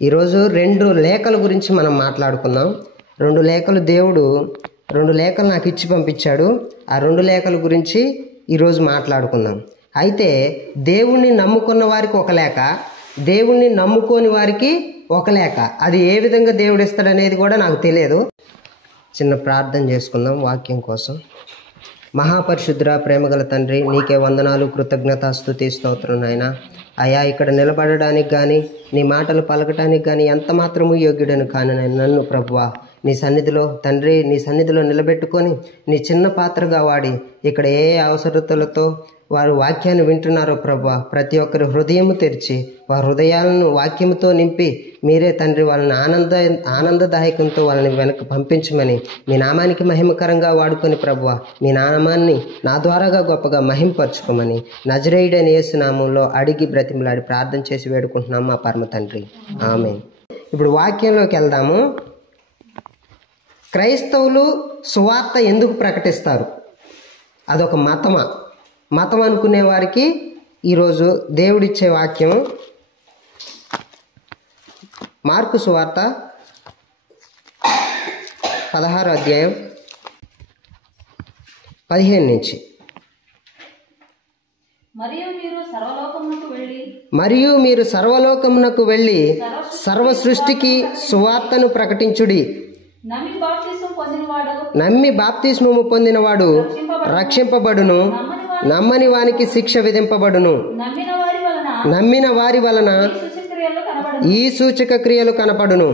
ఈరోజు 2 లేఖల గురించి మనం మాట్లాడుకుందాం. 2 లేఖలు దేవుడు 2 లేఖలు నాకు ఇచ్చి పంపించాడు. ఆ 2 లేఖల గురించి ఈరోజు మాట్లాడుకుందాం. అయితే దేవుణ్ణి నమ్ముకున్న వారికి ఒక లేఖ, దేవుణ్ణి నమ్ముకోని వారికి ఒక లేఖ. అది ఏ విధంగా దేవుడు ఇస్తాడనేది కూడా నాకు తెలియదు. చిన్న ప్రార్థన చేసుకుందాం వాక్యం కోసం. మహాపరిశుద్ర ప్రేమగల తండ్రి, నీకే వందనాలు, కృతజ్ఞత, స్తుతి, స్తోత్రం నాయనా. అయా, ఇక్కడ నిలబడడానికి కానీ నీ మాటలు పలకటానికి కానీ ఎంత మాత్రము యోగ్యుడను కాని నన్ను ప్రభువా నీ సన్నిధిలో తండ్రి, నీ సన్నిధిలో నిలబెట్టుకొని నీ చిన్న పాత్రగా వాడి ఇక్కడ ఏ అవసరతలతో వారు వాక్యాన్ని వింటున్నారో ప్రభువా, ప్రతి ఒక్కరి హృదయము తెరిచి వారి హృదయాలను వాక్యముతో నింపి మీరే తండ్రి వాళ్ళని ఆనందదాయకంతో వాళ్ళని వెనక్కి పంపించమని మీ నామానికి మహిమకరంగా వాడుకొని ప్రభువా మీ నామాన్ని నా ద్వారాగా గొప్పగా మహింపరచుకోమని నజరేయుడైన యేసు నామంలో అడిగి బ్రతిమలాడి ప్రార్థన చేసి వేడుకుంటున్నాం మా పరమ తండ్రి, ఆమేన్. ఇప్పుడు వాక్యంలోకి వెళ్దాము. క్రైస్తవులు సువార్త ఎందుకు ప్రకటిస్తారు? అదొక మతం అనుకునే వారికి ఈరోజు దేవుడిచ్చే వాక్యం మార్కు సువార్త 16వ అధ్యాయం 15 నుంచి. మరియు మీరు సర్వలోకమునకు వెళ్ళి సర్వ సృష్టికి సువార్తను ప్రకటించుడి. నమ్మి బాప్తిస్మము పొందినవాడు రక్షింపబడును, నమ్మని వానికి శిక్ష విధింపబడును. నమ్మిన వారి వలన ఈ సూచక క్రియలు కనపడును.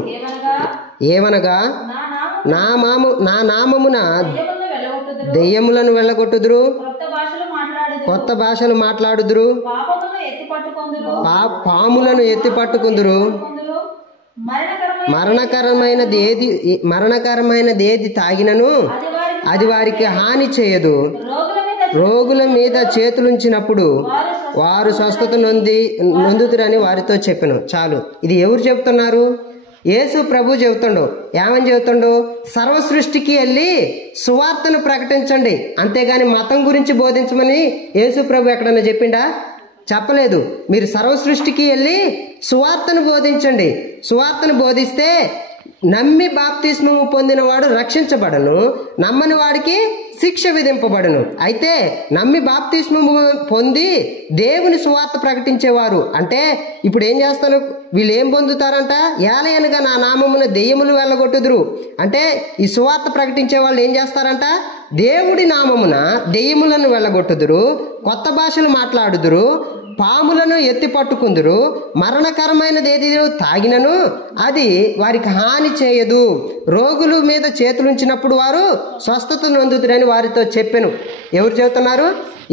ఏమనగా నా నామమున దెయ్యములను వెళ్ళగొట్టుదురు, కొత్త భాషలు మాట్లాడుదురు, పాములను ఎత్తి పట్టుకుందురు, మరణకరమైనది ఏది తాగినను అది వారికి హాని చేయదు. రోగుల మీద చేతులుంచినప్పుడు వారు స్వస్థత నొందుతురని వారితో చెప్పెను. చాలు. ఇది ఎవరు చెబుతున్నారు? యేసు ప్రభు చెబుతుండో. ఏమని చెబుతుండో? సర్వ సృష్టికి వెళ్ళి సువార్తను ప్రకటించండి, అంతేగాని మతం గురించి బోధించమని యేసు ప్రభు ఎక్కడన్నా చెప్పిండా? చెప్పలేదు. మీరు సర్వ సృష్టికి వెళ్ళి సువార్తను బోధించండి. సువార్తను బోధిస్తే నమ్మి బాప్తిస్మము పొందినవాడు రక్షించబడను, నమ్మని వాడికి శిక్ష విధింపబడును. అయితే నమ్మి బాప్తిస్మము పొంది దేవుని సువార్త ప్రకటించేవారు అంటే ఇప్పుడు ఏం చేస్తారు? వీళ్ళు ఏం పొందుతారంట? ఏలయనగా నా నామమున దెయ్యములు వెళ్ళగొట్టుదురు. అంటే ఈ సువార్త ప్రకటించే వాళ్ళు ఏం చేస్తారంట? దేవుడి నామమున దెయ్యములను వెళ్ళగొట్టుదురు, కొత్త భాషలు మాట్లాడుదురు, పాములను ఎత్తి పట్టుకుందురు, మరణకరమైనది ఏది తాగినను అది వారికి హాని చేయదు, రోగుల మీద చేతులుంచినప్పుడు వారు స్వస్థత నొందుతురని వారితో చెప్పెను. ఎవరు చెబుతున్నారు?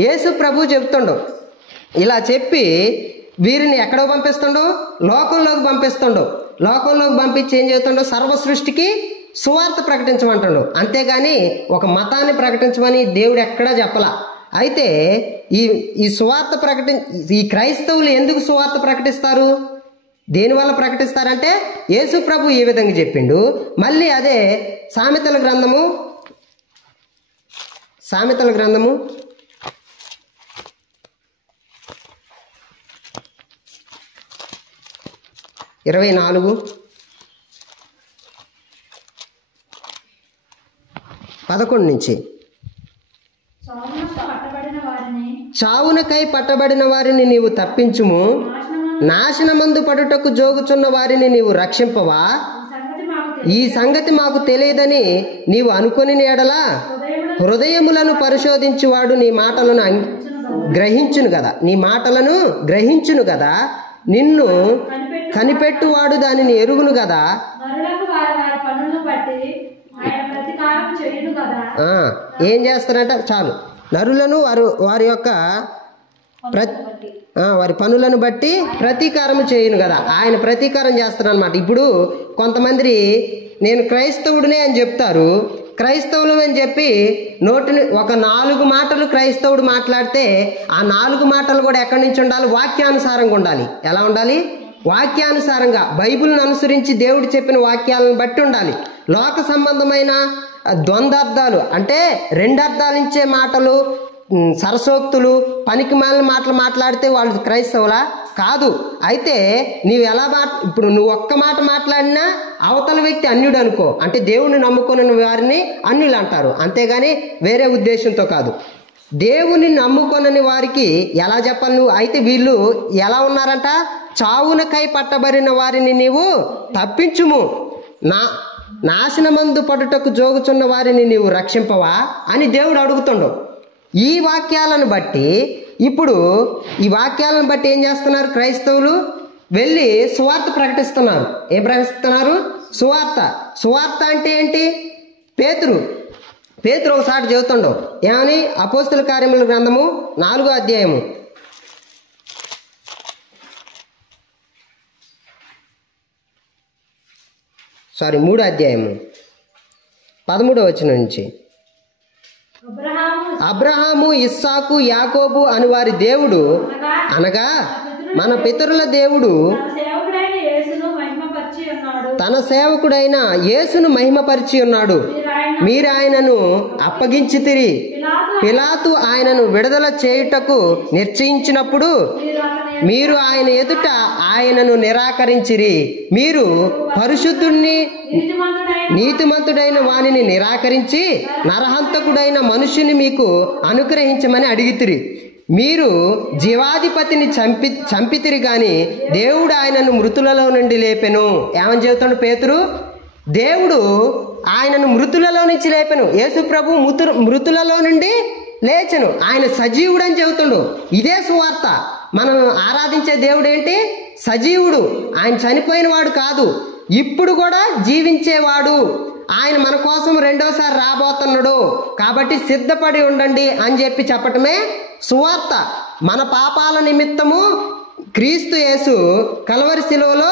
యేసు ప్రభు చెబుతుండు. ఇలా చెప్పి వీరిని ఎక్కడో పంపిస్తుండో? లోకంలోకి పంపిస్తుండో. లోకంలోకి పంపించి ఏం చెబుతుండో? సర్వ సృష్టికి సువార్త ప్రకటించమంటుండో. అంతేగాని ఒక మతాన్ని ప్రకటించమని దేవుడు ఎక్కడా చెప్పలా. అయితే ఈ సువార్త ఈ క్రైస్తవులు ఎందుకు సువార్త ప్రకటిస్తారు? దేనివల్ల ప్రకటిస్తారంటే యేసు ప్రభు ఈ విధంగా చెప్పిండు. మళ్ళీ అదే సామెతల గ్రంథము 24:11 నుంచి. చావునకై పట్టబడిన వారిని నీవు తప్పించుము, నాశనమందు పడుటకు జోగుచున్న వారిని నీవు రక్షింపవా? ఈ సంగతి మాకు తెలియదని నీవు అనుకొని ఎడలా హృదయములను పరిశోధించువాడు నీ మాటలను గ్రహించును కదా. నిన్ను కనిపెట్టువాడు దానిని ఎరుగును కదా. ఏం చేస్తారంట? చాలు. నరులను వారి యొక్క వారి పనులను బట్టి ప్రతీకారం చేయును కదా. ఆయన ప్రతీకారం చేస్తారు అనమాట. ఇప్పుడు కొంతమంది నేను క్రైస్తవుడినే అని చెప్తారు. క్రైస్తవులు అని చెప్పి నోటిని ఒక 4 మాటలు క్రైస్తవుడు మాట్లాడితే ఆ 4 మాటలు కూడా ఎక్కడి నుంచి ఉండాలి? వాక్యానుసారంగా ఉండాలి. ఎలా ఉండాలి? వాక్యానుసారంగా బైబిల్ను అనుసరించి దేవుడు చెప్పిన వాక్యాలను బట్టి ఉండాలి. లోక సంబంధమైన ద్వంద్వార్థాలు అంటే 2 అర్థాలించే మాటలు, సరసోక్తులు పనికిమాలిన మాటలు మాట్లాడితే వాళ్ళు క్రైస్తవులా? కాదు. అయితే నీవు ఎలా ఇప్పుడు నువ్వు ఒక్క మాట మాట్లాడినా అవతల వ్యక్తి అన్యుడు అనుకో, అంటే దేవుణ్ణి నమ్ముకున్న వారిని అన్యులు అంటారు, అంతేగాని వేరే ఉద్దేశంతో కాదు. దేవుని నమ్ముకొనని వారికి ఎలా చెప్పాలి నువ్వు? అయితే వీళ్ళు ఎలా ఉన్నారంట? చావునకై పట్టబడిన వారిని నీవు తప్పించుము, నాశనమందు పడుటకు జోగుచున్న వారిని నీవు రక్షింపవా అని దేవుడు అడుగుతుండు. ఈ వాక్యాలను బట్టి ఇప్పుడు ఏం చేస్తున్నారు క్రైస్తవులు? వెళ్ళి సువార్త ప్రకటిస్తున్నారు. ఏం ప్రకటిస్తున్నారు? సువార్త అంటే ఏంటి? పేతురు ఒకసారి చెబుతుండవు ఏమని? అపోస్తుల కార్యముల గ్రంథము 4వ అధ్యాయము 3వ అధ్యాయము 13వ వచనం నుంచి, అబ్రహాము, ఇస్సాకు, యాకోబు అని వారి దేవుడు అనగా మన పితరుల దేవుడు తన సేవకుడైన యేసును మహిమపరిచి ఉన్నాడు. మీరు ఆయనను అప్పగించితిరి. పిలాతు ఆయనను విడుదల చేయుటకు నిశ్చయించినప్పుడు మీరు ఆయన ఎదుట ఆయనను నిరాకరించిరి. మీరు పరిశుద్ధుణ్ణి నీతిమంతుడైన వానిని నిరాకరించి నరహంతకుడైన మనుష్యుని మీకు అనుగ్రహించమని అడిగితిరి. మీరు జీవాధిపతిని చంపితిరి గాని దేవుడు ఆయనను మృతులలో నుండి లేపెను. ఏమని చెబుతాడు పేతురు? దేవుడు ఆయనను మృతులలో నుంచి లేపెను. యేసు ప్రభు మృతులలో నుండి లేచెను, ఆయన సజీవుడు అని చెబుతుండు. ఇదే సువార్త. మనం ఆరాధించే దేవుడు ఏంటి? సజీవుడు. ఆయన చనిపోయిన వాడు కాదు, ఇప్పుడు కూడా జీవించేవాడు. ఆయన మన కోసం రెండోసారి రాబోతున్నాడు, కాబట్టి సిద్ధపడి ఉండండి అని చెప్పటమే సువార్త. మన పాపాల నిమిత్తము క్రీస్తు యేసు కల్వరి శిలువలో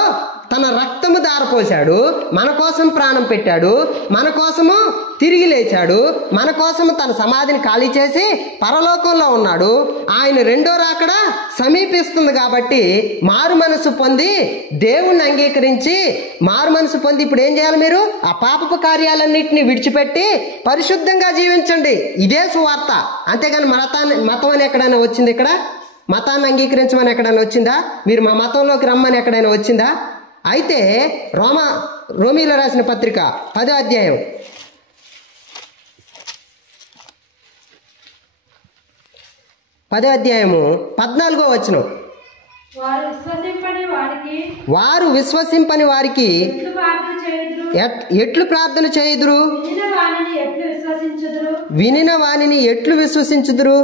తన రక్తము దారపోశాడు, మన కోసం ప్రాణం పెట్టాడు, మన కోసము తిరిగి లేచాడు, మన కోసము తన సమాధిని ఖాళీ చేసి పరలోకంలో ఉన్నాడు. ఆయన రెండో రాకడ సమీపిస్తుంది కాబట్టి మారు మనసు పొంది దేవుణ్ణి అంగీకరించి మారు మనసు పొంది ఇప్పుడు ఏం చేయాలి? మీరు ఆ పాపపు కార్యాలన్నింటినీ విడిచిపెట్టి పరిశుద్ధంగా జీవించండి. ఇదే సువార్త. అంతేగాని మతం అని ఎక్కడైనా వచ్చింది? ఇక్కడ మతాన్ని అంగీకరించమని ఎక్కడైనా వచ్చిందా? మీరు మా మతంలోకి రమ్మని ఎక్కడైనా వచ్చిందా? అయితే రోమీలో రాసిన పత్రిక 10వ అధ్యాయం 14వ వచనం, వారు విశ్వసింపని వారికి ఎట్లు ప్రార్థన చేయుదురు? వినిన వానిని ఎట్లు విశ్వసించుదురు?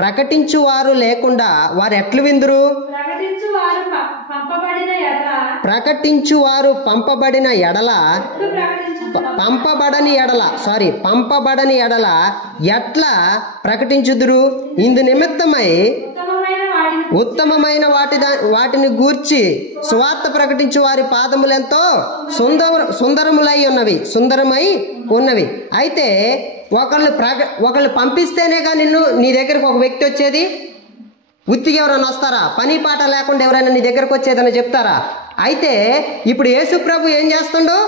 ప్రకటించువారు లేకుండా వారు ఎట్లు విందురు? ప్రకటించువారు పంపబడిన ఎడల పంపబడని ఎడల ఎట్లా ప్రకటించుదురు? ఇందు నిమిత్తమై ఉత్తమమైన వాటిని గూర్చి సువార్త ప్రకటించు వారి పాదములెంతో సుందరమై ఉన్నవి. అయితే ఒకళ్ళు పంపిస్తేనేగా నీ దగ్గరకు ఒక వ్యక్తి వచ్చేది. ఉత్తిగా ఎవరైనా వస్తారా? పని పాట లేకుండా ఎవరైనా నీ దగ్గరకు వచ్చేదని చెప్తారా? అయితే ఇప్పుడు యేసు ప్రభు ఏం చేస్తుండో?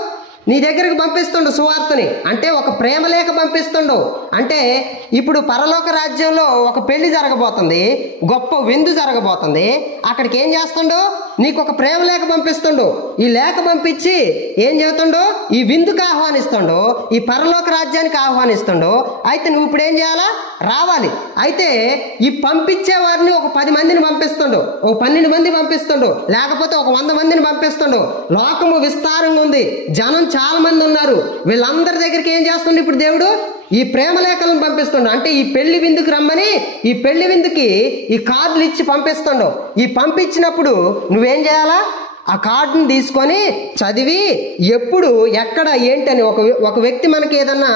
నీ దగ్గరకు పంపిస్తుండు సువార్తని. అంటే ఒక ప్రేమ లేఖ పంపిస్తుండు. అంటే ఇప్పుడు పరలోక రాజ్యంలో ఒక పెళ్లి జరగబోతుంది, గొప్ప విందు జరగబోతుంది. అక్కడికి ఏం చేస్తుండో? నీకు ఒక ప్రేమ లేఖ పంపిస్తుండు. ఈ లేఖ పంపించి ఏం చెబుతుండో? ఈ విందుకు ఆహ్వానిస్తుండో, ఈ పరలోక రాజ్యానికి ఆహ్వానిస్తుండో. అయితే నువ్వు ఇప్పుడు ఏం చేయాలా? రావాలి. అయితే ఈ పంపించే వారిని ఒక 10 మందిని పంపిస్తుండు, ఒక 12 మంది పంపిస్తుండు, లేకపోతే ఒక 100 మందిని పంపిస్తుండు. లోకము విస్తారంగా ఉంది, జనం చాలా మంది ఉన్నారు. వీళ్ళందరి దగ్గరికి ఏం చేస్తుండు ఇప్పుడు దేవుడు? ఈ ప్రేమ లేఖలను పంపిస్తుండు. అంటే ఈ పెళ్లి విందుకు రమ్మని ఈ పెళ్లి విందుకి ఈ కార్డులు ఇచ్చి పంపిస్తుండు. ఈ పంపించినప్పుడు నువ్వేం చేయాలా? ఆ కార్డును తీసుకొని చదివి ఎప్పుడు ఎక్కడ ఏంటని ఒక వ్యక్తి మనకి ఏదన్నా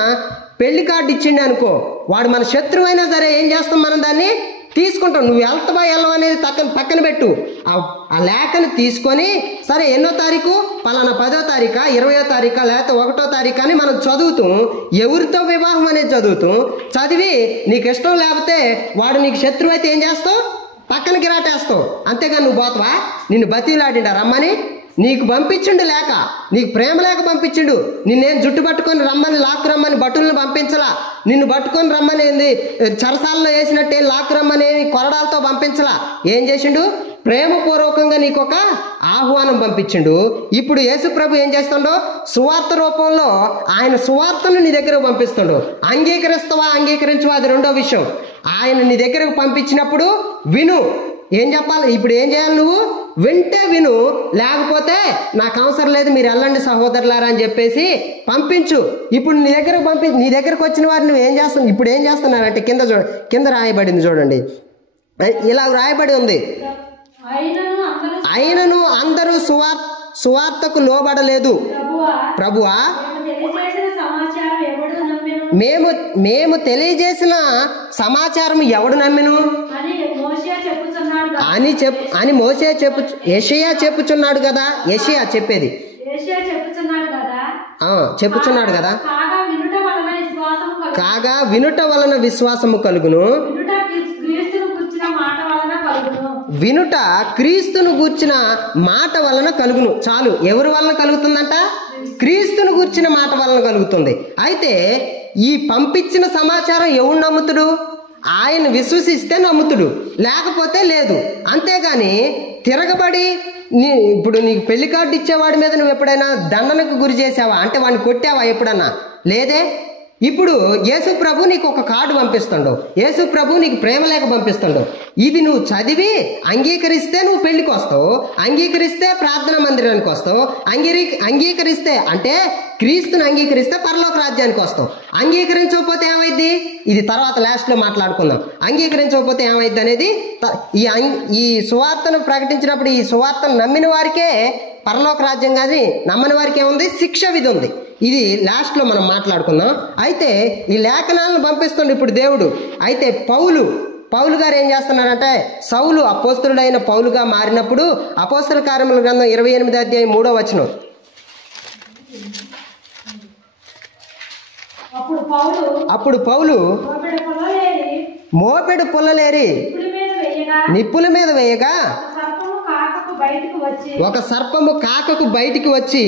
పెళ్లి కార్డు ఇచ్చిండి అనుకో, వాడు మన శత్రువు అయినా సరే ఏం చేస్తాం? మనం దాన్ని తీసుకుంటాం. నువ్వు వెళ్తావా వెళ్ళవా అనేది పక్కన పెట్టు. ఆ లేఖను తీసుకొని సరే ఎన్నో తారీఖు, పలానా 10వ తారీఖా, 20వ తారీఖా, లేకపోతే 1వ తారీఖు అని మనం చదువుతాం. ఎవరితో వివాహం అనేది చదువుతాం. చదివి నీకు ఇష్టం లేకపోతే వాడు నీకు శత్రువు అయితే ఏం చేస్తావు? పక్కన గిరాటేస్తావు. అంతేగాని నువ్వు పోతావా? నిన్ను బతిలాడిండా రమ్మని? నీకు పంపించిండు లేక, నీకు ప్రేమ లేక పంపించిండు. నిన్నేం జుట్టు పట్టుకొని రమ్మని లాక్కు రమ్మని భటులను పంపించలా, నిన్ను పట్టుకొని రమ్మని ఏంది చెరసాలలో వేసినట్టే లాక్కు రమ్మని కొరడాలతో పంపించలా. ఏం చేసిండు? ప్రేమపూర్వకంగా నీకు ఒక ఆహ్వానం పంపించిండు. ఇప్పుడు యేసు ప్రభు ఏం చేస్తుండో సువార్త రూపంలో ఆయన సువార్తను నీ దగ్గరకు పంపిస్తుండు. అంగీకరిస్తావా అంగీకరించవా అది రెండో విషయం. ఆయన నీ దగ్గరకు పంపించినప్పుడు విను. ఏం చెప్పాలి? ఇప్పుడు ఏం చేయాలి? నువ్వు వింటే విను, లేకపోతే నాకు అవసరం లేదు, మీరు వెళ్ళండి సహోదరులారా అని చెప్పేసి పంపించు. ఇప్పుడు నీ దగ్గరకు వచ్చిన వారిని నువ్వు ఏం చేస్తున్నావు? ఇప్పుడు ఏం చేస్తున్నానంటే కింద రాయబడింది చూడండి, ఇలా రాయబడి ఉంది, అయినను అందరూ సువార్తకు లోబడలేదు. ప్రభువా మేము తెలియజేసిన సమాచారం ఎవడు నమ్మెను అని మోషే యెషయా చెప్పుచున్నాడు కదా. యెషయా చెప్పేది చెప్పుచున్నాడు కదా. కాగా వినుట వలన విశ్వాసము కలుగును, వినుట క్రీస్తును గూర్చిన మాట వలన కలుగును. చాలు. ఎవరి వలన కలుగుతుందంట? క్రీస్తును గూర్చిన మాట వలన కలుగుతుంది. అయితే ఈ పంపించిన సమాచారం ఎవడు నమ్ముతుడు? ఆయన విశ్వసిస్తే నమ్ముతుడు, లేకపోతే లేదు. అంతేగాని తిరగబడి ఇప్పుడు నీకు పెళ్లి కార్డు ఇచ్చేవాడి మీద నువ్వు ఎప్పుడైనా దండనకు గురి చేసావా? అంటే వాడిని కొట్టావా ఎప్పుడన్నా? లేదే. ఇప్పుడు యేసు ప్రభు నీకు ఒక కార్డు పంపిస్తుండు, యేసు ప్రభు నీకు ప్రేమ లేఖ పంపిస్తుండు. ఇది నువ్వు చదివి అంగీకరిస్తే నువ్వు పెళ్లికి వస్తావు, అంగీకరిస్తే ప్రార్థన మందిరానికి వస్తావు, అంగీకరిస్తే అంటే క్రీస్తుని అంగీకరిస్తే పరలోక రాజ్యానికి వస్తావు. అంగీకరించకపోతే ఏమైద్ది? ఇది తర్వాత లాస్ట్ లో మాట్లాడుకుందాం. అంగీకరించకపోతే ఏమైద్ది అనేది ఈ సువార్తను ప్రకటించినప్పుడు ఈ సువార్తను నమ్మిన వారికే పరలోక రాజ్యం, కానీ నమ్మని వారికి ఏముంది? శిక్ష విధి ఉంది. ఇది లాస్ట్ లో మనం మాట్లాడుకుందాం. అయితే ఈ లేఖనాలను పంపిస్తుండే ఇప్పుడు దేవుడు. అయితే పౌలు గారు ఏం చేస్తున్నారంటే, సౌలు అపోస్తలుడైన పౌలుగా మారినప్పుడు అపోస్తల కార్యముల గ్రంథం 28వ అధ్యాయం 3వ వచనం, అప్పుడు పౌలు మోపెడు పుల్లలేరి నిప్పుల మీద వేయగా ఒక సర్పము కాకకు బయటికి వచ్చి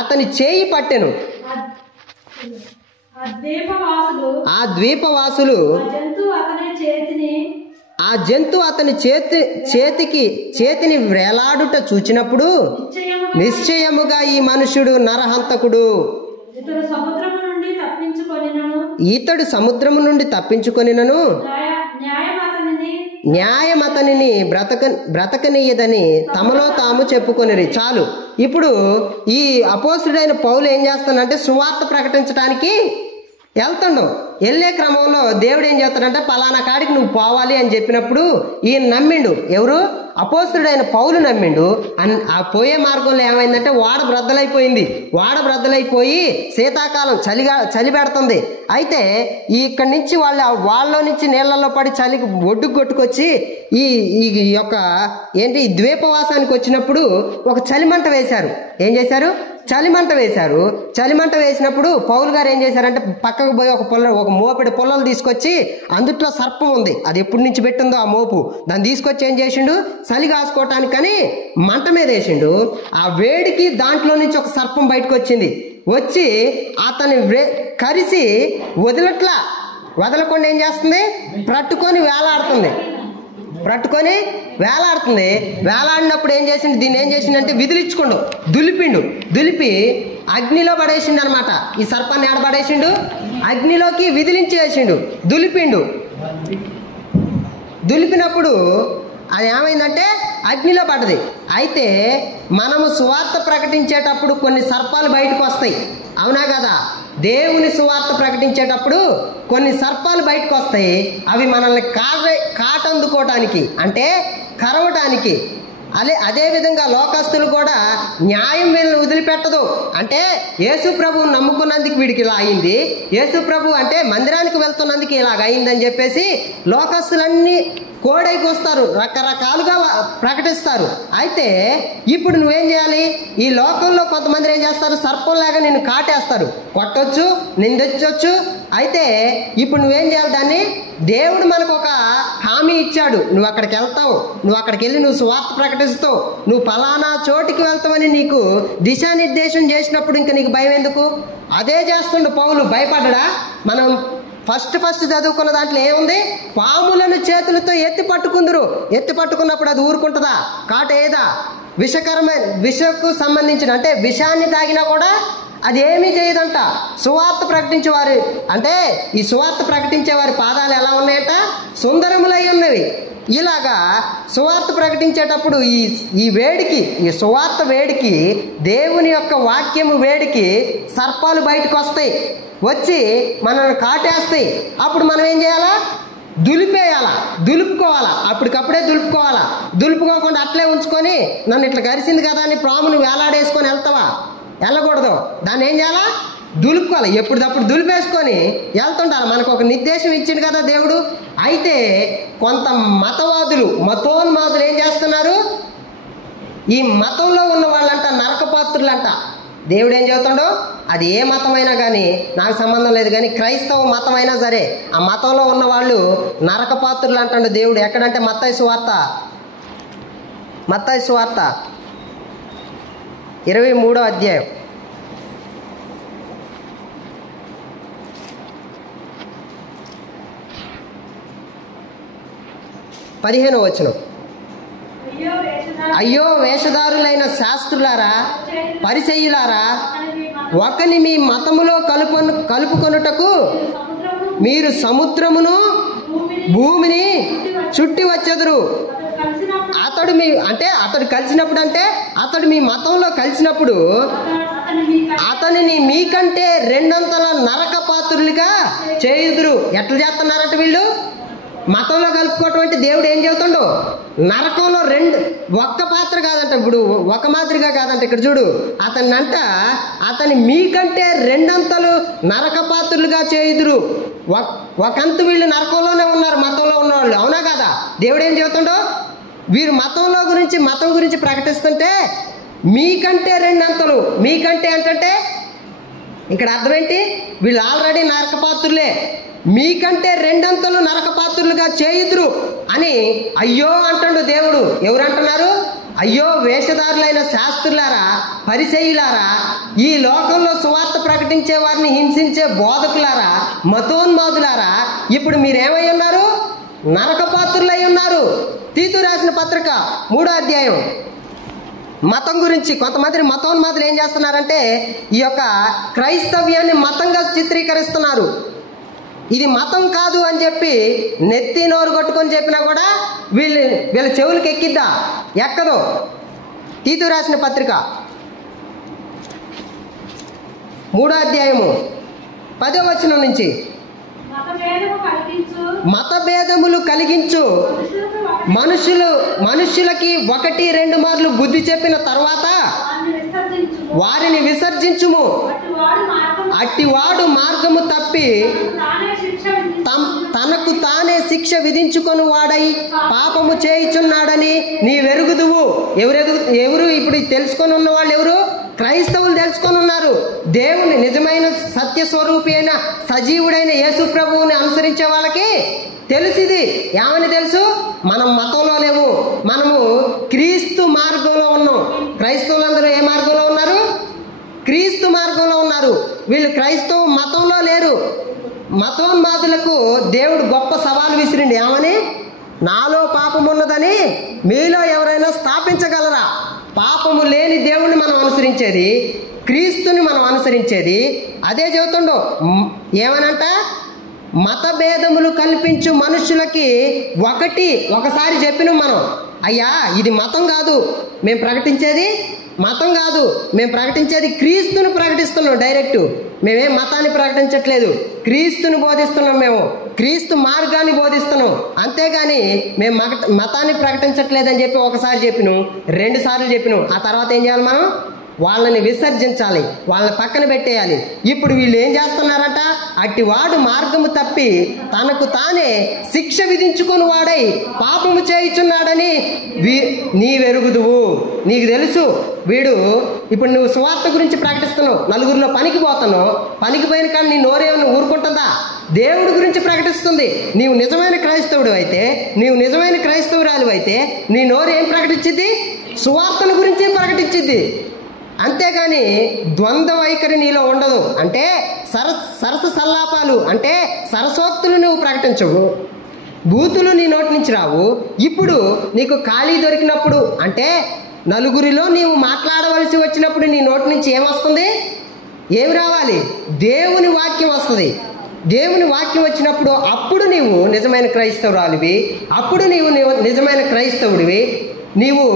అతని చేయి పట్టెను. ఆ ద్వీపవాసులు ఆ జంతువు అతని చేతిని వేలాడుట చూచినప్పుడు నిశ్చయముగా ఈ మనుషుడు నరహంతకుడు, ఇతడు సముద్రము నుండి తప్పించుకొనినను న్యాయం అతనిని బ్రతకనీయదని తమలో తాము చెప్పుకొనిరి. చాలు. ఇప్పుడు ఈ అపోస్తుడైన పౌలు ఏం చేస్తానంటే సువార్త ప్రకటించడానికి వెళ్తుండు. వెళ్ళే క్రమంలో దేవుడు ఏం చేస్తాడంటే పలానా కాడికి నువ్వు పోవాలి అని చెప్పినప్పుడు ఈయన నమ్మిండు. ఎవరు? అపోస్తుడైన పౌలు నమ్మిండు. ఆ పోయే మార్గంలో ఏమైందంటే ఓడ బ్రద్దలైపోయి శీతాకాలం చలి పెడుతుంది. అయితే ఇక్కడి నుంచి వాళ్ళలో నుంచి నీళ్లలో పడి చలికి ఒడ్డుకు కొట్టుకొచ్చి ఈ యొక్క ఈ ద్వీపవాసానికి వచ్చినప్పుడు ఒక చలిమంట వేశారు. ఏం చేశారు? చలిమంట వేసినప్పుడు పౌలు గారు ఏం చేశారంటే పక్కకు పోయి ఒక మోపెడు పుల్లలు తీసుకొచ్చి అందుట్లో సర్పం ఉంది, అది ఎప్పటి నుంచి పెట్టిందో ఆ మోపు, దాన్ని తీసుకొచ్చి ఏం చేసిండు? చలి కాసుకోవటానికని మంట మీద వేసిండు. ఆ వేడికి దాంట్లో నుంచి ఒక సర్పం బయటకు వచ్చి అతని కరిసి వదలకుండా ఏం చేస్తుంది? పట్టుకొని వేలాడినప్పుడు ఏం చేసిండు? దీన్ని ఏం చేసిండంటే విదిలించుకోండు, దులిపి అగ్నిలో పడేసిండు అనమాట. ఈ సర్పాన్ని ఏడ పడేసిండు? అగ్నిలోకి విదిలించి వేసిండు, దులిపినప్పుడు అది ఏమైందంటే అగ్నిలో పడ్డది. అయితే మనము సువార్త ప్రకటించేటప్పుడు కొన్ని సర్పాలు బయటకు వస్తాయి, అవునా కదా? దేవుని సువార్త ప్రకటించేటప్పుడు కొన్ని సర్పాలు బయటకు వస్తాయి. అవి మనల్ని కాటందుకోవటానికి అంటే కరవటానికి. అదేవిధంగా లోకస్తులు కూడా న్యాయం వీళ్ళని వదిలిపెట్టదు. అంటే యేసు ప్రభువు నమ్ముకున్నందుకు వీడికి ఇలా అయింది, యేసు ప్రభు అంటే మందిరానికి వెళ్తున్నందుకు ఇలాగ అయిందని చెప్పేసి లోకస్తులన్నీ కోడైకి వస్తారు, రకరకాలుగా ప్రకటిస్తారు. అయితే ఇప్పుడు నువ్వేం చేయాలి? ఈ లోకంలో కొంతమంది ఏం చేస్తారు? సర్పంలాగా నిన్ను కాటేస్తారు, కొట్టొచ్చు, నిందించవచ్చు. అయితే ఇప్పుడు నువ్వేం చేయాలి? దాన్ని దేవుడు మనకు ఒక హామీ ఇచ్చాడు. నువ్వు అక్కడికి వెళ్తావు, నువ్వు అక్కడికి వెళ్ళి నువ్వు సువార్త ప్రకటిస్తావు, నువ్వు ఫలానా చోటికి వెళ్తావని నీకు దిశానిర్దేశం చేసినప్పుడు ఇంకా నీకు భయం ఎందుకు? అదే చేస్తుండు పౌలు. భయపడ్డా? మనం ఫస్ట్ చదువుకున్న దాంట్లో ఏముంది? పాములను చేతులతో ఎత్తి పట్టుకుందరు. ఎత్తి పట్టుకున్నప్పుడు అది ఊరుకుంటుందా? కాటేదా? విషకు సంబంధించిన అంటే విషాన్ని తాగినా కూడా అది ఏమీ చేయదంట. సువార్త ప్రకటించే వారి అంటే ఈ సువార్త ప్రకటించే వారి పాదాలు ఎలా ఉన్నాయంట? సుందరములై ఉన్నవి. ఇలాగా సువార్త ప్రకటించేటప్పుడు ఈ వేడికి, ఈ సువార్త వేడికి, దేవుని యొక్క వాక్యము వేడికి సర్పాలు బయటకు వస్తాయి, వచ్చి మనల్ని కాటేస్తాయి. అప్పుడు మనం ఏం చేయాలా? దులిపేయాలా, దులుపుకోవాలా, అప్పటికప్పుడే దులుపుకోవాలా. దులుపుకోకుండా అట్లే ఉంచుకొని నన్ను ఇట్లా గరిచింది కదా అని ప్రామును వేలాడేసుకొని వెళ్తావా? వెళ్ళకూడదు. దాన్ని ఏం చేయాలా? దులుపుకోవాలి. ఎప్పుడప్పుడు దులిపేసుకొని వెళ్తుండాలి. మనకు ఒక నిర్దేశం ఇచ్చింది కదా దేవుడు. అయితే కొంత మతోన్మాదులు ఏం చేస్తున్నారు? ఈ మతంలో ఉన్న వాళ్ళంట నరకపాత్రులంట. దేవుడు ఏం చెబుతాడో అది ఏ మతమైనా కానీ నాకు సంబంధం లేదు, కానీ క్రైస్తవ మతం అయినా సరే ఆ మతంలో ఉన్న వాళ్ళు నరకపాత్రులు అంటాడు దేవుడు. ఎక్కడంటే మత్తయి సువార్త 23వ అధ్యాయం 15వ వచనం. అయ్యో వేషధారులైన శాస్త్రులారా, పరిసయ్యులారా, ఒకని మీ మతములో కలుపుకొనుటకు మీరు సముద్రమును భూమిని చుట్టి వచ్చెదరు. అతడు కలిసినప్పుడు అంటే అతడు మీ మతంలో కలిసినప్పుడు అతనిని మీకంటే రెండంతల నరక పాత్రులుగా చేయుదురు. ఎట్లా చేస్తున్నారంట వీళ్ళు? మతంలో కలుపుకోవటం అంటే దేవుడు ఏం చెబుతుండో, నరకంలో ఒక్క పాత్ర కాదంట, ఇప్పుడు ఒక మాదిరిగా కాదంట. ఇక్కడ చూడు, అతని మీకంటే రెండంతలు నరక పాత్రులుగా చేయుదురు. ఒకంతు వీళ్ళు నరకంలోనే ఉన్నారు, మతంలో ఉన్నవాళ్ళు. అవునా కదా? దేవుడు ఏం చెబుతుండో, వీరు మతం గురించి ప్రకటిస్తుంటే మీకంటే రెండంతలు. మీకంటే ఏంటంటే ఇక్కడ అర్థం ఏంటి? వీళ్ళు ఆల్రెడీ నరకపాత్రులే, మీకంటే రెండంతలు నరకపాత్రులుగా చేయుదురు అని అయ్యో అంటాడు దేవుడు. ఎవరు అంటున్నారు? అయ్యో వేషధారులైన శాస్త్రులారా, పరిసయ్యులారా, ఈ లోకంలో సువార్త ప్రకటించే వారిని హింసించే బోధకులారా, మతోన్మాదులారా, ఇప్పుడు మీరేమై ఉన్నారు? నరకపాత్రులై ఉన్నారు. తీతు రాసిన పత్రిక 3వ అధ్యాయం. మతం గురించి కొంతమంది మతోన్మాదులు ఏం చేస్తున్నారంటే ఈ యొక్క క్రైస్తవ్యాన్ని మతంగా చిత్రీకరిస్తున్నారు. ఇది మతం కాదు అని చెప్పి నెత్తి నోరు కొట్టుకొని చెప్పినా కూడా వీళ్ళ చెవులకు ఎక్కిద్దా? ఎక్కదో. తీతు రాసిన పత్రిక 3వ అధ్యాయము 10వ వచనం నుంచి, మతభేదములు కలిగించు మనుషులకి 1-2 మార్లు బుద్ధి చెప్పిన తర్వాత వారిని విసర్జించుము. అట్టివాడు మార్గము తప్పి తనకు తానే శిక్ష విధించుకొని వాడై పాపము చేయుచున్నాడని నీవెరుగుదువు. ఎవరు ఇప్పుడు తెలుసుకొని ఉన్న వాళ్ళు ఎవరు? క్రైస్తవులు తెలుసుకొని ఉన్నారు. దేవుని నిజమైన సత్య స్వరూపి అయిన సజీవుడైన యేసు ప్రభువుని అనుసరించే వాళ్ళకి తెలిసిది. ఏమని తెలుసు? మనం మతంలో లేవు, మనము క్రీస్తు మార్గంలో ఉన్నాం. క్రైస్తవులందరూ ఏ మార్గంలో ఉన్నారు? క్రీస్తు మార్గంలో ఉన్నారు. వీళ్ళు క్రైస్తవ మతంలో లేరు. మతోన్మాదులకు దేవుడు గొప్ప సవాలు విసిరిండి. ఏమని? నాలో పాపం ఉన్నదని మీలో ఎవరైనా స్థాపించగలరా? పాపము లేని దేవుణ్ణి మనం అనుసరించేది, క్రీస్తుని మనం అనుసరించేది. అదే చెబుతుండో. ఏమనంట? మతభేదములు కల్పించు మనుషులకి ఒకసారి చెప్పినాం మనం, అయ్యా ఇది మతం కాదు మేము ప్రకటించేది, మతం కాదు మేము ప్రకటించేది, క్రీస్తుని ప్రకటిస్తున్నాం. డైరెక్ట్ మేమేం మతాన్ని ప్రకటించట్లేదు, క్రీస్తుని బోధిస్తున్నాం. మేము క్రీస్తు మార్గాన్ని బోధిస్తున్నాం, అంతేగాని మేము మతాన్ని ప్రకటించట్లేదని చెప్పి ఒకసారి చెప్పినాం, 2 సార్లు చెప్పినాం. ఆ తర్వాత ఏం చేయాలి మనం? వాళ్ళని విసర్జించాలి, వాళ్ళని పక్కన పెట్టేయాలి. ఇప్పుడు వీళ్ళు ఏం చేస్తున్నారట? అట్టివాడు మార్గము తప్పి తనకు తానే శిక్ష విధించుకుని వాడై పాపము చేయుచున్నాడని నీవెరుగుదువు. నీకు తెలుసు వీడు, ఇప్పుడు నువ్వు సువార్త గురించి ప్రకటిస్తున్నావు, నలుగురిలో పనికి పోతున్నావు, పనికి పోయిన కానీ నీ నోరేమన్నా ఊరుకుంటుందా? దేవుడి గురించి ప్రకటిస్తుంది. నీవు నిజమైన క్రైస్తవుడు అయితే, నీవు నిజమైన క్రైస్తవురాలు అయితే నీ నోరు ఏం ప్రకటించింది? సువార్తల గురించి ప్రకటించింది. అంతేగాని ద్వంద్వ వైఖరి నీలో ఉండదు. అంటే సరస సల్లాపాలు అంటే సరసోక్తులు నువ్వు ప్రకటించవు, బూతులు నీ నోటి నుంచి రావు. ఇప్పుడు నీకు ఖాళీ దొరికినప్పుడు అంటే నలుగురిలో నీవు మాట్లాడవలసి వచ్చినప్పుడు నీ నోటి నుంచి ఏమొస్తుంది? ఏమి రావాలి? దేవుని వాక్యం వస్తుంది. దేవుని వాక్యం వచ్చినప్పుడు అప్పుడు నీవు నిజమైన క్రైస్తవురాలివి, అప్పుడు నీవు నిజమైన క్రైస్తవుడివి. నీవు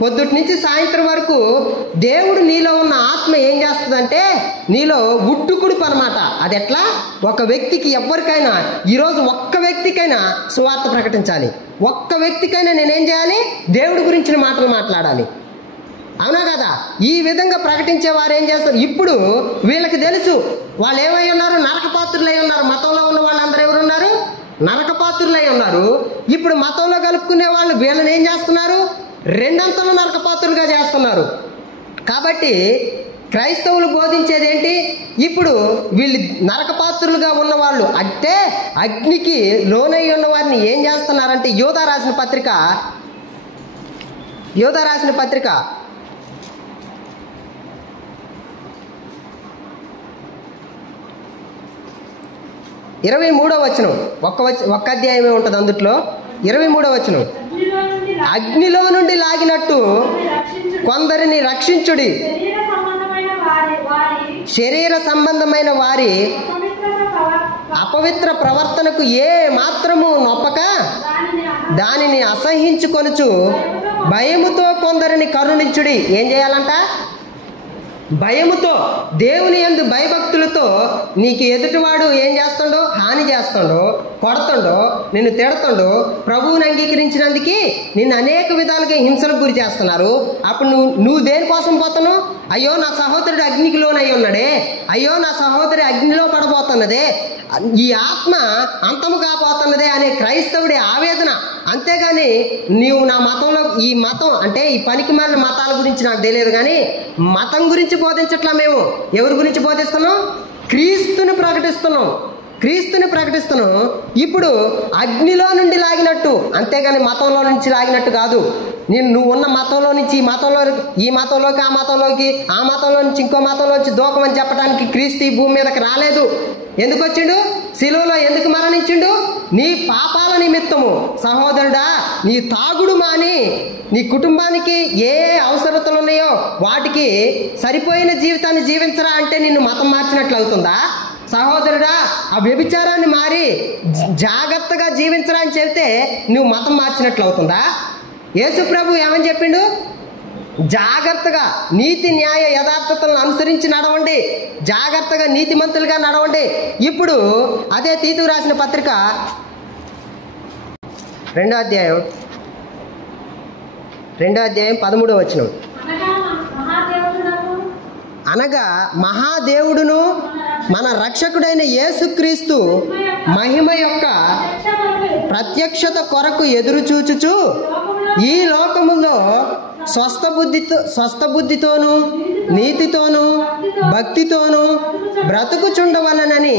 పొద్దుటి నుంచి సాయంత్రం వరకు దేవుడు నీలో ఉన్న ఆత్మ ఏం చేస్తుందంటే నీలో ఉట్టుకుడుపు అనమాట. అది ఎట్లా? ఒక వ్యక్తికి ఎవరికైనా ఈరోజు ఒక్క వ్యక్తికైనా సువార్త ప్రకటించాలి, ఒక్క వ్యక్తికైనా నేనేం చేయాలి? దేవుడి గురించిన మాటలు మాట్లాడాలి. అవునా కదా? ఈ విధంగా ప్రకటించే వారు ఏం చేస్తారు? ఇప్పుడు వీళ్ళకి తెలుసు వాళ్ళు ఏమై ఉన్నారు? నరకపాత్రులై ఉన్నారు. మతంలో ఉన్న వాళ్ళందరూ ఎవరున్నారు? నరకపాత్రులై ఉన్నారు. ఇప్పుడు మతంలో కలుపుకునే వాళ్ళు వీళ్ళని ఏం చేస్తున్నారు? రెండంతలు నరకపాత్రులుగా చేస్తున్నారు. కాబట్టి క్రైస్తవులు బోధించేది ఏంటి? ఇప్పుడు వీళ్ళు నరకపాత్రులుగా ఉన్నవాళ్ళు అంటే అగ్నికి లోనై ఉన్న వారిని ఏం చేస్తున్నారంటే యోధా రాసిన పత్రిక 23వ వచనం, ఒక్క అధ్యాయమే ఉంటుంది అందుట్లో. 23వ వచనం, అగ్నిలో నుండి లాగినట్టు కొందరిని రక్షించుడి, శరీర సంబంధమైన వారి అపవిత్ర ప్రవర్తనకు ఏ మాత్రము నొప్పక దానిని అసహించుకొనుచు భయముతో కొందరిని కరుణించుడి. ఏం చేయాలంట? భయముతో, దేవుని యందు భయభక్తులతో. నీకు ఎదుటివాడు ఏం చేస్తుండో? హాని చేస్తుండో, కొడుతుండో, నిన్ను తిడుతుండో, ప్రభువుని అంగీకరించినందుకు నిన్ను అనేక విధాలుగా హింసలకు గురి చేస్తున్నారు. అప్పుడు నువ్వు దేనికోసం పోతావు? అయ్యో నా సహోదరుడు అగ్నికి లోనై ఉన్నాడే, అయ్యో నా సహోదరి అగ్నిలో పడబోతున్నదే, ఈ ఆత్మ అంతము కాబోతున్నదే అనే క్రైస్తవుడి ఆవేదన. అంతేగాని నీవు నా మతంలో, ఈ మతం అంటే ఈ పనికి మాలిన మతాల గురించి నాకు తెలియదు కానీ మతం గురించి బోధించట్లా. మేము ఎవరి గురించి బోధిస్తున్నాం? క్రీస్తుని ప్రకటిస్తున్నాం. ఇప్పుడు అగ్నిలో నుండి లాగినట్టు, అంతేగాని మతంలో నుంచి లాగినట్టు కాదు. నువ్వు ఉన్న మతంలో నుంచి ఈ మతంలోకి, ఆ మతంలో నుంచి ఇంకో మతంలోంచి దూకమని చెప్పడానికి క్రీస్తు ఈ భూమి మీదకి రాలేదు. ఎందుకు వచ్చిండు? శిలువలో ఎందుకు మరణించిండు? నీ పాపాల నిమిత్తము. సహోదరుడా, నీ తాగుడు మాని నీ కుటుంబానికి ఏ అవసరతలు ఉన్నాయో వాటికి సరిపోయిన జీవితాన్ని జీవించరా అంటే నిన్ను మతం మార్చినట్లు అవుతుందా? సహోదరుడా, ఆ వ్యభిచారాన్ని మారి జాగ్రత్తగా జీవించరా అని చెప్తే నువ్వు మతం మార్చినట్లు అవుతుందా? యేసు ప్రభు ఏమని చెప్పిండు? జాగ్రత్తగా నీతి న్యాయ యథార్థతలను అనుసరించి నడవండి, జాగ్రత్తగా నీతిమంతులుగా నడవండి. ఇప్పుడు అదే తీతు రాసిన పత్రిక 2వ అధ్యాయం 13వ వచనం, అనగా మహాదేవుడును మన రక్షకుడైన యేసుక్రీస్తు మహిమ యొక్క ప్రత్యక్షత కొరకు ఎదురు చూచుచు ఈ లోకములో స్వస్థ బుద్ధితోనూ నీతితోనూ భక్తితోనూ బ్రతుకుచుండవలనని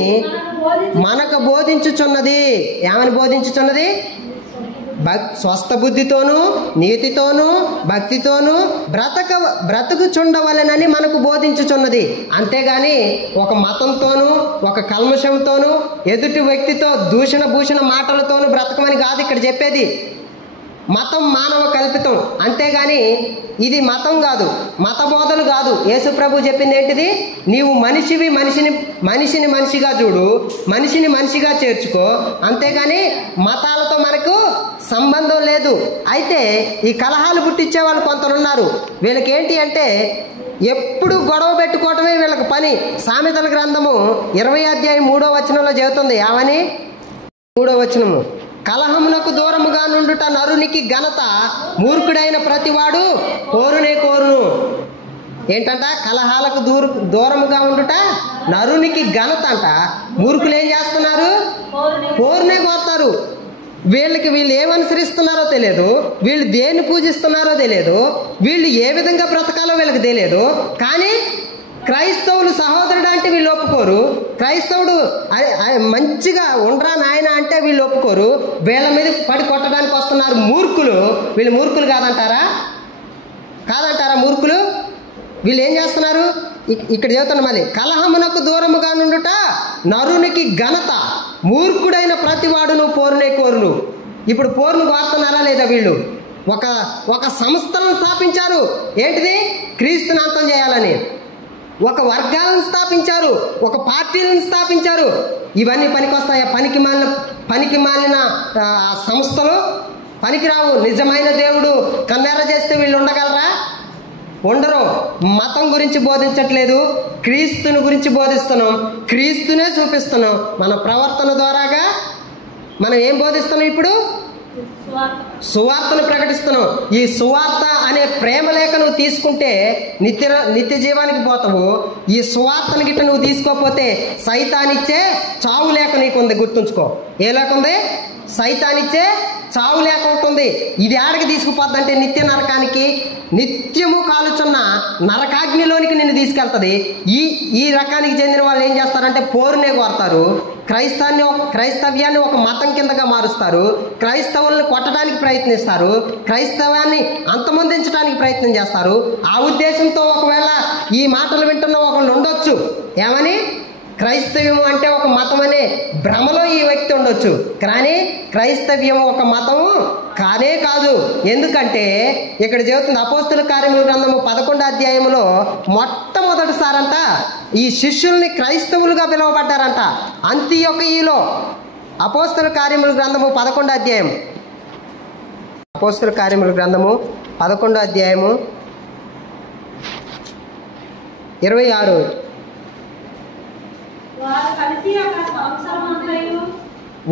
మనకు బోధించుచున్నది. ఏమని బోధించుచున్నది? స్వస్థ బుద్ధితోనూ నీతితోనూ భక్తితోనూ బ్రతుకుచుండవలనని మనకు బోధించుచున్నది. అంతేగాని ఒక మతంతోనూ ఒక కల్మషంతోనూ ఎదుటి వ్యక్తితో భూషణ మాటలతోనూ బ్రతకమని కాదు ఇక్కడ చెప్పేది. మతం మానవ కల్పితం, అంతేగాని ఇది మతం కాదు, మత బోధలు కాదు. యేసు ప్రభు చెప్పింది ఏంటిది? నీవు మనిషిని మనిషిగా చూడు, మనిషిని మనిషిగా చేర్చుకో, అంతేగాని మతాలతో మనకు సంబంధం లేదు. అయితే ఈ కలహాలు పుట్టించే వాళ్ళు కొందరున్నారు. వీళ్ళకి ఏంటి అంటే ఎప్పుడు గొడవ పెట్టుకోవటమే వీళ్ళకి పని. సామెతల గ్రంథము 20వ అధ్యాయం 3వ వచనంలో చెబుతుంది. ఏమని? 3వ వచనము, కలహమునకు దూరముగా నుండుట నరునికి ఘనత, మూర్ఖుడైన ప్రతివాడు కోరునే కోరును. ఏంటంట? కలహాలకు దూరముగా ఉండుట నరునికి ఘనత అంట. మూర్ఖులు ఏం చేస్తున్నారు? పోరునే కోరుతారు. వీళ్ళు ఏమనుసరిస్తున్నారో తెలియదు, వీళ్ళు దేన్ని పూజిస్తున్నారో తెలియదు, వీళ్ళు ఏ విధంగా బ్రతకాలో వీళ్ళకి తెలియదు. కానీ క్రైస్తవులు సహోదరుడు అంటే వీళ్ళు ఒప్పుకోరు. క్రైస్తవుడు మంచిగా ఉండరా నాయన అంటే వీళ్ళు ఒప్పుకోరు. వీళ్ళ మీద పడి కొట్టడానికి వస్తున్నారు మూర్ఖులు. వీళ్ళు మూర్ఖులు కాదంటారా? మూర్ఖులు. వీళ్ళు ఏం చేస్తున్నారు? ఇక్కడ చెబుతున్నా మళ్ళీ, కలహమునకు దూరముగా నుండుట నరునికి ఘనత, మూర్ఖుడైన ప్రతివాడును పోరునే కోరును. ఇప్పుడు పోరును కోరుతున్నారా లేదా? వీళ్ళు ఒక సంస్థలను స్థాపించారు. ఏంటిది? క్రీస్తుని అంతం చేయాలని. ఒక వర్గాలను స్థాపించారు, ఒక పార్టీలను స్థాపించారు. ఇవన్నీ పనికొస్తాయా? పనికి మాలిన సంస్థలు పనికిరావు. నిజమైన దేవుడు కన్నెర చేస్తే వీళ్ళు ఉండగలరా? ఉండరు. మతం గురించి బోధించట్లేదు, క్రీస్తుని గురించి బోధిస్తున్నాం, క్రీస్తునే చూపిస్తున్నాం. మన ప్రవర్తన ద్వారాగా మనం ఏం బోధిస్తున్నాం? ఇప్పుడు సువార్తను ప్రకటిస్తున్నాం. ఈ సువార్త అనే ప్రేమ లేఖ నువ్వు తీసుకుంటే నిత్య జీవానికి పోతావు. ఈ సువార్తను గిట్ట నువ్వు తీసుకోకపోతే సైతానిచ్చే చావు లేఖ నీకుంది. గుర్తుంచుకో. ఏ లేఖ ఉంది? సైతానిచ్చే చావు లేఖ ఉంటుంది. ఇది ఆడికి తీసుకుపోద్దంటే నిత్య నరకానికి, నిత్యము కాలుచున్న నరకాగ్నిలోనికి నిన్ను తీసుకెళ్తుంది. ఈ రకానికి చెందిన వాళ్ళు ఏం చేస్తారంటే పోరునే కోరతారు. క్రైస్తవ్యాన్ని ఒక మతం కిందగా మారుస్తారు. క్రైస్తవుల్ని కొట్టడానికి ప్రయత్నిస్తారు. క్రైస్తవాన్ని అంతమొందించడానికి ప్రయత్నం చేస్తారు. ఆ ఉద్దేశంతో ఒకవేళ ఈ మాటలు వింటున్న ఒకళ్ళు ఉండొచ్చు. ఏమని? క్రైస్తవ్యం అంటే ఒక మతం అనే భ్రమలో ఈ వ్యక్తి ఉండొచ్చు. కానీ క్రైస్తవ్యం ఒక మతము కానే కాదు. ఎందుకంటే ఇక్కడ చెబుతుంది అపోస్తుల కార్యముల గ్రంథము 11వ అధ్యాయంలో మొట్టమొదటిసారంట ఈ శిష్యుల్ని క్రైస్తవులుగా పిలువబడ్డారంట. అంతియొకయలో. అపోస్తుల కార్యముల గ్రంథము 11వ అధ్యాయం, అపోస్తుల కార్యముల గ్రంథము 11వ అధ్యాయము 26.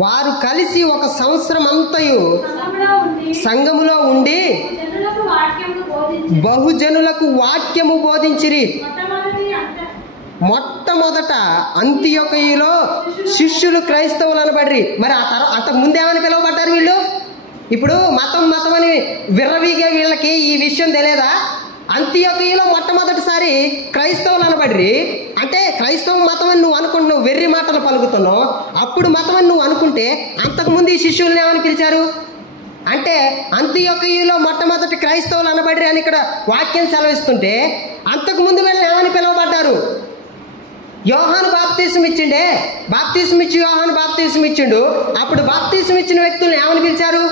వారు కలిసి ఒక సంవత్సరం అంతయు సంఘములో ఉండి బహుజనులకు వాక్యము బోధించిరి. మొట్టమొదట అంతియొకయలో శిష్యులు క్రైస్తవులు అనబడి. మరి ఆ తర్వాత అంతకు ముందేమని పిలువబడ్డారు వీళ్ళు? ఇప్పుడు మతం అని విర్రవీగే వీళ్ళకి ఈ విషయం తెలియదా? అంతియొకయలో మొట్టమొదటిసారి క్రైస్తవులు అనబడి. అంటే క్రైస్తవ మతం అని నువ్వు అనుకుంటున్నావు, వెర్రి మాటలు పలుకుతున్నావు. అప్పుడు మతం అని నువ్వు అనుకుంటే అంతకుముందు ఈ శిష్యుల్ని ఏమని పిలిచారు అంటే అంతియొకయలో మొట్టమొదటి క్రైస్తవులు అనబడి అని ఇక్కడ వాక్యం సెలవిస్తుంటే అంతకుముందు వీళ్ళని ఏమని పిలువబడ్డారు? యోహాను బాప్తీసం ఇచ్చిండే, బాప్తీసం ఇచ్చి యోహాను బాప్తీసం ఇచ్చిండు. అప్పుడు బాప్తీసం ఇచ్చిన వ్యక్తులను ఏమని పిలిచారు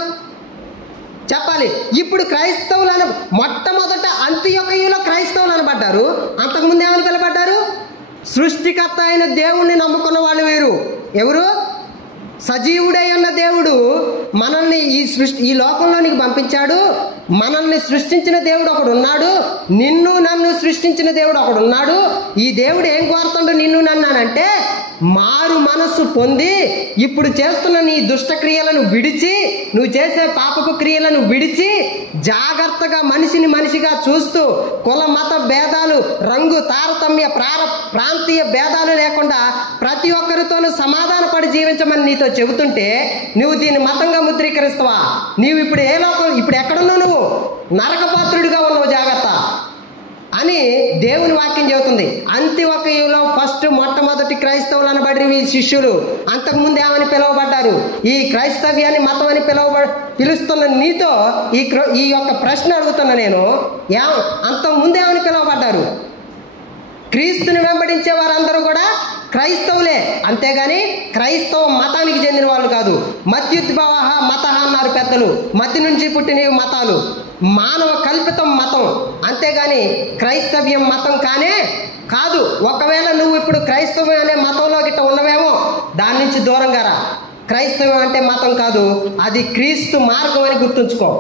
చెప్పాలి. ఇప్పుడు క్రైస్తవులు మొట్టమొదట అంతియొకయలో క్రైస్తవులు అనబడ్డారు. అంతకుముందు ఏమని పిలబడ్డారు? సృష్టికర్త అయిన దేవుణ్ణి నమ్ముకున్న వాళ్ళు వీరు. ఎవరు? సజీవుడై ఉన్న దేవుడు మనల్ని ఈ లోకంలోనికి పంపించాడు. మనల్ని సృష్టించిన దేవుడు ఒకడు ఉన్నాడు. నిన్ను నన్ను సృష్టించిన దేవుడు ఒకడు ఉన్నాడు. ఈ దేవుడు ఏం కోరుతుండో నిన్ను నన్నానంటే మారు మనస్సు పొంది ఇప్పుడు చేస్తున్న నీ దుష్ట క్రియలను విడిచి, నువ్వు చేసే పాపపు క్రియలను విడిచి జాగ్రత్తగా మనిషిని మనిషిగా చూస్తూ కుల మత భేదాలు, రంగు తారతమ్య, ప్రాంతీయ భేదాలు లేకుండా ప్రతి ఒక్కరితోనూ సమాధాన పడి జీవించమని నీతో చెబుతుంటే నువ్వు దీన్ని మతంగా ముద్రీకరిస్తావా? నీవు ఇప్పుడు ఏ లోకం, ఇప్పుడు ఎక్కడున్నావు? నువ్వు నరకపాత్రుడిగా ఉన్నావు, జాగ్రత్త అని దేవుని వాక్యం చెబుతుంది. అంతియొకయలో మొట్టమొదటి క్రైస్తవులు అనబడి ఈ శిష్యులు. అంతకుముందు ఏమని పిలువబడ్డారు? ఈ క్రైస్తవ్యాన్ని మతం అని పిలుస్తున్న నీతో ఈ యొక్క ప్రశ్న అడుగుతున్నా నేను. అంతకుముందు ఏమని పిలువబడ్డారు? క్రీస్తుని వెంబడించే వారందరూ కూడా క్రైస్తవులే, అంతేగాని క్రైస్తవ మతానికి చెందిన వాళ్ళు కాదు. మత్యుద్భవ మత అన్నారు పెద్దలు. మతి నుంచి పుట్టినవి మతాలు, మానవ కల్పితం మతం, అంతేగాని క్రైస్తవ్యం మతం కానే కాదు. ఒకవేళ నువ్వు ఇప్పుడు క్రైస్తవం అనే మతంలో గిట్ట ఉన్నవేమో, దాని నుంచి దూరంగా రా. క్రైస్తవం అంటే మతం కాదు, అది క్రీస్తు మార్గం అని గుర్తుంచుకో.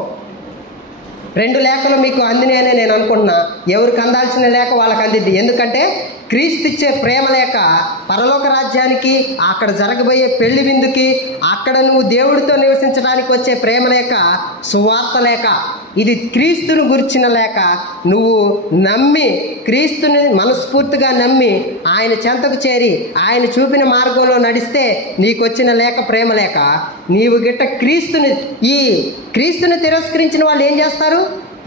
2 లేఖలు మీకు అందినాయనే నేను అనుకుంటున్నా. ఎవరికి అందాల్సిన లేఖ వాళ్ళకి అందిద్ది. ఎందుకంటే క్రీస్తు ఇచ్చే ప్రేమ లేఖ పరలోక రాజ్యానికి, అక్కడ జరగబోయే పెళ్లి విందుకి, అక్కడ నువ్వు దేవుడితో నివసించడానికి వచ్చే ప్రేమ లేఖ సువార్త లేఖ. ఇది క్రీస్తుని గురించిన లేఖ. నువ్వు నమ్మి, క్రీస్తుని మనస్ఫూర్తిగా నమ్మి ఆయన చెంతకు చేరి ఆయన చూపిన మార్గంలో నడిస్తే నీకు వచ్చిన లేఖ ప్రేమ లేఖ. నీవు గిట్ట క్రీస్తుని తిరస్కరించిన వాళ్ళు ఏం చేస్తారు?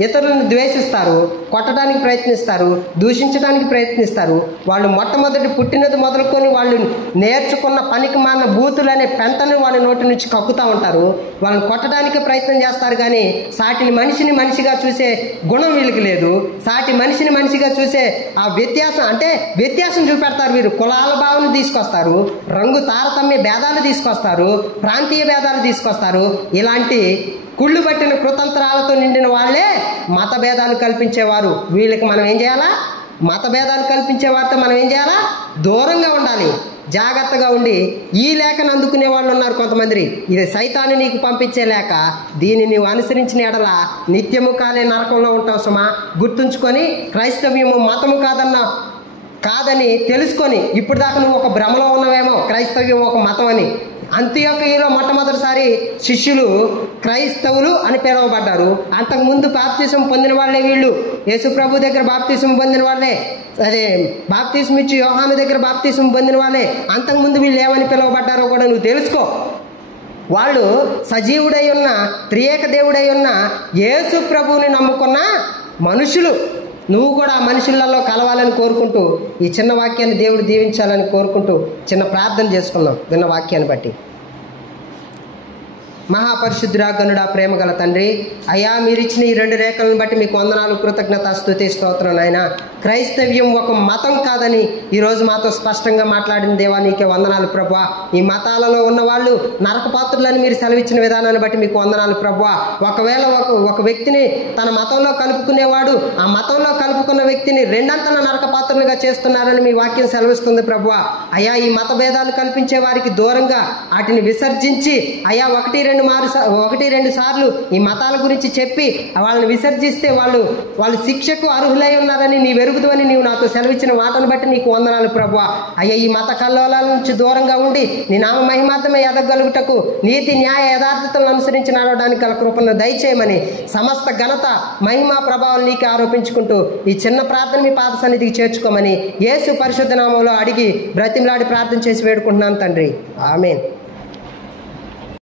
ఇతరులను ద్వేషిస్తారు, కొట్టడానికి ప్రయత్నిస్తారు, దూషించడానికి ప్రయత్నిస్తారు. వాళ్ళు మొట్టమొదటి పుట్టినది మొదలుకొని వాళ్ళు నేర్చుకున్న పనికి మాన బూతులు అనే పెంటను వాళ్ళ నోటి నుంచి కక్కుతూ ఉంటారు. వాళ్ళని కొట్టడానికి ప్రయత్నం చేస్తారు, కానీ సాటి మనిషిని మనిషిగా చూసే గుణం వీళ్ళకి లేదు. సాటి మనిషిని మనిషిగా చూసే ఆ వ్యత్యాసం చూపెడతారు. వీరు కులాల భావన తీసుకొస్తారు, రంగు తారతమ్య భేదాలు తీసుకొస్తారు, ప్రాంతీయ భేదాలు తీసుకొస్తారు. ఇలాంటి కుళ్ళు పట్టిన కృతంత్రాలతో నిండిన వాళ్ళే మత భేదాలు కల్పించేవారు. వీళ్ళకి మనం ఏం చేయాలా? మత భేదాలు కల్పించే వారితో మనం ఏం చేయాలా? దూరంగా ఉండాలి, జాగ్రత్తగా ఉండి. ఈ లేఖను అందుకునే వాళ్ళు ఉన్నారు కొంతమంది. ఇది సైతాను నీకు పంపించే లేఖ. దీన్ని నీవు అనుసరించిన ఎడల నిత్యము కాలే నరకంలో ఉంటావు సుమా. గుర్తుంచుకొని క్రైస్తవ్యము మతము కాదని తెలుసుకొని, ఇప్పుడు దాకా నువ్వు ఒక భ్రమలో ఉన్నవేమో క్రైస్తవ్యం ఒక మతం అని. అంత్యోకయలో మొట్టమొదటిసారి శిష్యులు క్రైస్తవులు అని పిలువబడ్డారు. అంతకుముందు బాప్తిసం పొందిన వాళ్ళే వీళ్ళు. యేసు ప్రభు దగ్గర బాప్తిసం పొందిన వాళ్ళే, బాప్తిసం ఇచ్చి యోహాను దగ్గర బాప్తిసం పొందిన వాళ్ళే. అంతకుముందు వీళ్ళు ఏమని పిలువబడ్డారో కూడా నువ్వు తెలుసుకో. వాళ్ళు సజీవుడై ఉన్న, త్రియేక దేవుడై ఉన్న యేసు ప్రభువుని నమ్ముకున్న మనుషులు. నువ్వు కూడా ఆ మనుషులలో కలవాలని కోరుకుంటూ, ఈ చిన్న వాక్యాన్ని దేవుడు దీవించాలని కోరుకుంటూ చిన్న ప్రార్థన చేసుకున్నాం విన్న వాక్యాన్ని బట్టి. మహాపరిశుద్ధుడా, గనుడా, ప్రేమ గల తండ్రి, అయ్యా మీరిచ్చిన ఈ 2 రేఖలను బట్టి మీకు వందనాలు, కృతజ్ఞత, స్తుతి, స్తోత్రం. నాయన క్రైస్తవ్యం ఒక మతం కాదని ఈరోజు మాతో స్పష్టంగా మాట్లాడిన దేవా నీకే వందనాలు ప్రభువా. ఈ మతాలలో ఉన్న వాళ్ళు నరకపాత్రులని మీరు సెలవిచ్చిన విధానాన్ని బట్టి మీకు వందనాలు ప్రభువా. ఒకవేళ ఒక వ్యక్తిని తన మతంలో కలుపుకునేవాడు ఆ మతంలో కలుపుకున్న వ్యక్తిని 2 నరకపాత్రులుగా చేస్తున్నారని మీ వాక్యం సెలవిస్తుంది ప్రభువా. అయ్యా ఈ మత భేదాలు కల్పించే వారికి దూరంగా వాటిని విసర్జించి, అయ్యా 1-2 సార్లు ఈ మతాల గురించి చెప్పి వాళ్ళని విసర్జిస్తే వాళ్ళు శిక్షకు అర్హులై ఉన్నారని నీ వెరుగుదు అని నీవు నాతో సెలవిచ్చిన మాటను బట్టి నీకు వందనాలు ప్రభువా. అయ్యా ఈ మత కల్లోలాల నుంచి దూరంగా ఉండి నీ నామ మహిమార్థమే ఎదగలుగుటకు నీతి, న్యాయ, యథార్థతలను అనుసరించి నడవడానికి గల కృపను దయచేయమని సమస్త ఘనత, మహిమా, ప్రభావాలు నీకే ఆరోపించుకుంటూ ఈ చిన్న ప్రార్థన మీ పాద సన్నిధికి చేర్చుకోమని యేసు పరిశుద్ధ నామంలో అడిగి బ్రతిమలాడి ప్రార్థన చేసి వేడుకుంటున్నాను తండ్రి. ఆమేన్.